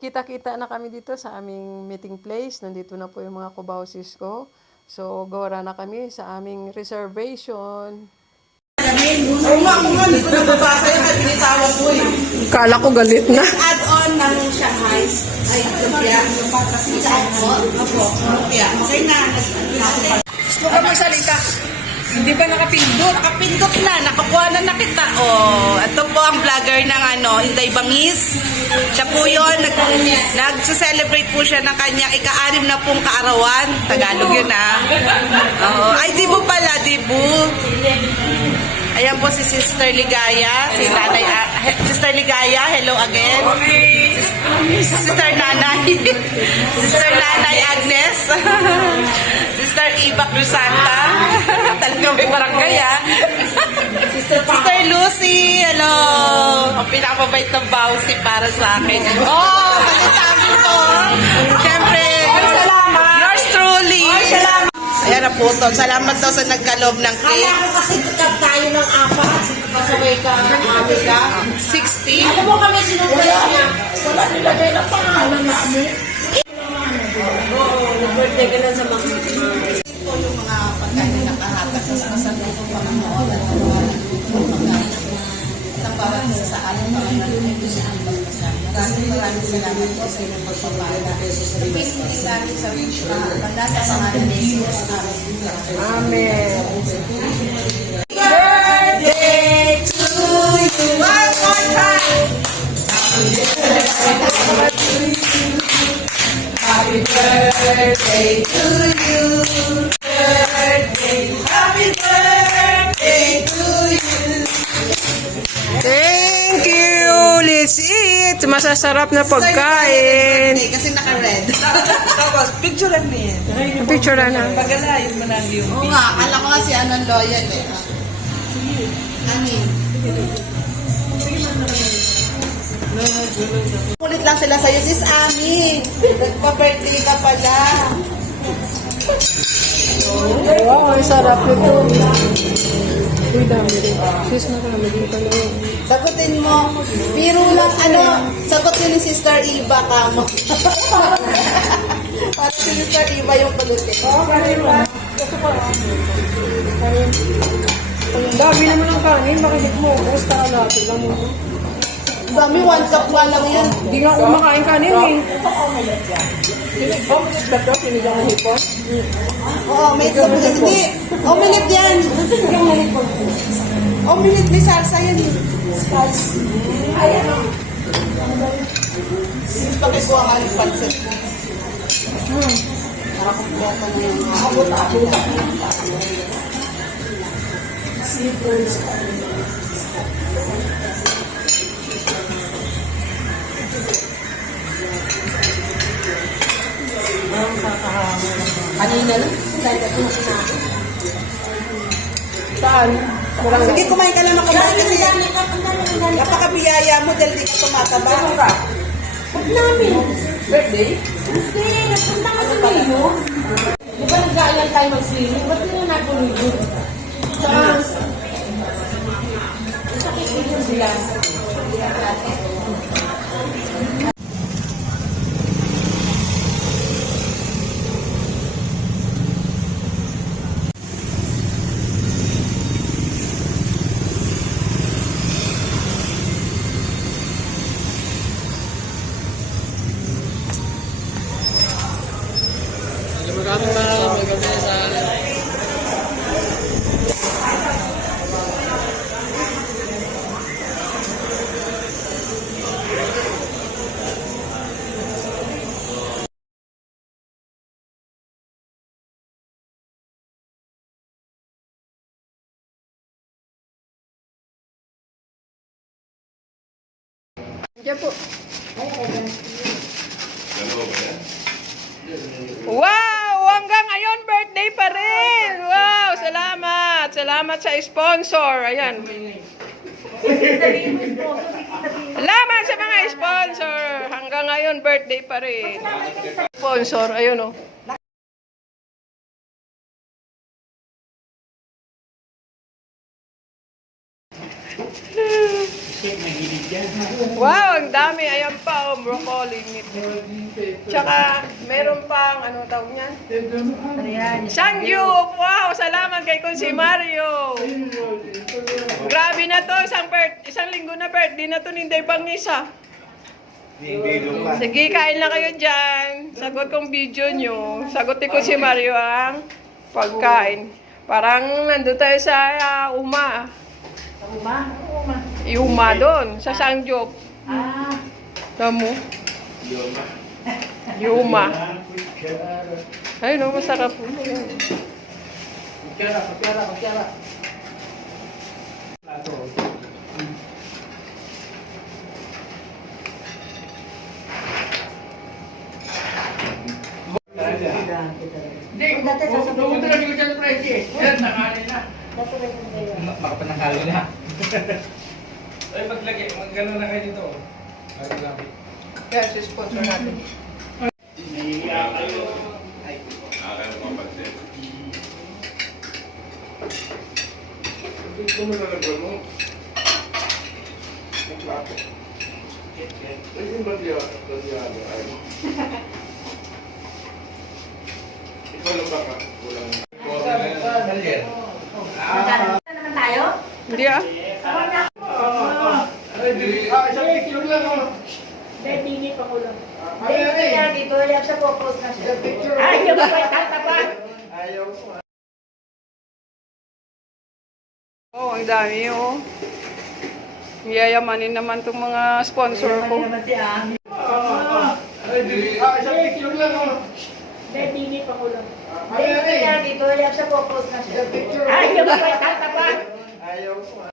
Kita-kita na kami dito sa aming meeting place. Nandito na po yung mga kabausis ko. So, gawara na kami sa aming reservation. Oo nga, hindi ko nababasa yun at binitawan ko eh. Kala ko galit na. Add-on ng Shanghai ay lumpia. Opo, lumpia. Okay na. Gusto ka magsalita. Hindi ba nakapindot? Nakapindot na, nakakuha na kita. Oh, ito po ang vlogger ng Inday Bangis. Siya po yun, nag-celebrate po siya ng kanyang ika-6 na pong kaarawan. Tagalog yun Oh, ay, Dibu pala, Dibu. Ayan po si Sister Ligaya, si Nanay, Sister Ligaya, hello again. Sister Nanay, Sister Nanay Agnes, Sister Iba Cruzanta, talaga may barangay Sister Lucy, hello. Ang pinakabait ng bawsi para sa akin. Oh, balitabi ko. Siyempre, yours truly. Ayan na po to. Salamat daw sa nagkaloob ng cake. Kaya ko kasi tayo ng apat. Pasaway ka, mami ka. 60. Ano mo kami sinunod niya? Wala nilagay na pangalan namin. Oo, birthday ka na sa mga Ito yung mga pagkain na nakahatas sa kasaluto Panginoon at ng bawat isa sa ating Panginoon ay siya ang magpasal. Maraming salamat po sa inyong pagpapala. Ipinigin namin sa pagdasa sa mga ng Jesus. Amen. Birthday to you. One more time. Happy birthday to you. Happy birthday to you. Thank you! Let's eat! Masasarap na pagkain. Kasi naka-red. Tapos, picturean mo yan. Picture na. Pagalayin mo lang yung Oo nga, akala ko kasi anong loyal Amin. Kulit lang sila sa'yo, sis Ami. Nagpa-birthday ka pala. Wow, ang sarap nito. Uy, dami rin. Sis, marami din pala. Sagutin mo. Biro lang, sagutin ni Sister Iba ka mo. Para si Sister Iba yung palutin. Ang dami naman ng kanin. Makinig mo. Gusto ka natin lang mo. Dami, 1 cup nga lang yan. Hindi nga kumakain kanin eh. Omelette ba ito? Pinigang ng hipon? Oo, may omelette. Hindi, omelette yan. Omelette, may salsa yan. Spice. Ayan o. Pakikuha ka ng pancit mo. Nakakuha ka na yung abuta. kanina lang. Dahil ako na sinabi. Saan? Sige, kumain ka lang ng kumain kasi napakabiyaya mo dahil di ka tumataba. Huwag namin. Birthday? Hindi, nagpunta ka sa Mayo. Di ba nag-aalan tayo mag-swimming? Ba't nila napuligo? Saan? Nakikita sila. Diyan po. Wow! Hanggang ngayon, birthday pa rin! Wow! Salamat! Salamat sa sponsor. Ayan. Salamat sa mga sponsor. Hanggang ngayon, birthday pa rin. Sponsor. Ayun o. Shit, may gilid Wow, ang dami. Ayan pa, broccoli. Tsaka, meron pang, ano tawag niyan? Sangyup! Wow, salamat kay Kunsi Mario. Grabe na to, isang linggo na birthday na to ni Inday Bangisa. Sige, kain na kayo dyan. Sagot kong video nyo. Sagutin ko si Mario ang pagkain. Parang nandun tayo sa Uma. Uma doon, sa Sangyup. Tamo? Yuma. Ay, no, masarap po. Kutsara. Hindi, pumunta na dito dyan, Freddy. Yan, nakanin na. Makapanakalo na. Ay, maglagay. Mag-gano'n na kayo dito. Kaya si sponsor natin. Hindi mo na nagano mo. Ang plato. Ay, yung badyado ay mo. Ikaw lang baka kulang. naman tayo? Hindi ah. Isang picture lang oh. Hindi pa ko lang. Ay, Dito, yan sa purpose na siya. picture. Ayaw ko yung tatapan. Ayaw ko. Oh, ang dami oh. Yayamanin naman itong mga sponsor ko. Isang picture lang oh. Hindi pa ko lang. Ay, Dito, yan sa purpose na siya. picture. Ayaw ko yung tatapan. Ayaw ko.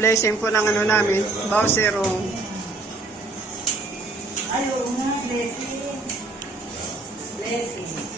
Blessing po ng ano namin, Bawserong. Ayaw nga, blessing. Blessing.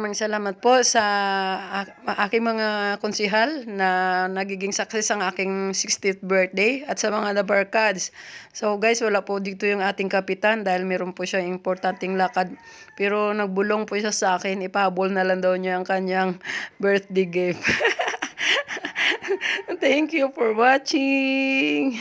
Maraming salamat po sa aking mga konsihal na nagiging success ang aking 60th birthday at sa mga labarkads. So guys, wala po dito yung ating kapitan dahil meron po siya importanteng lakad. Pero nagbulong po siya sa akin, ipahabol na lang daw niya ang kanyang birthday gift. Thank you for watching.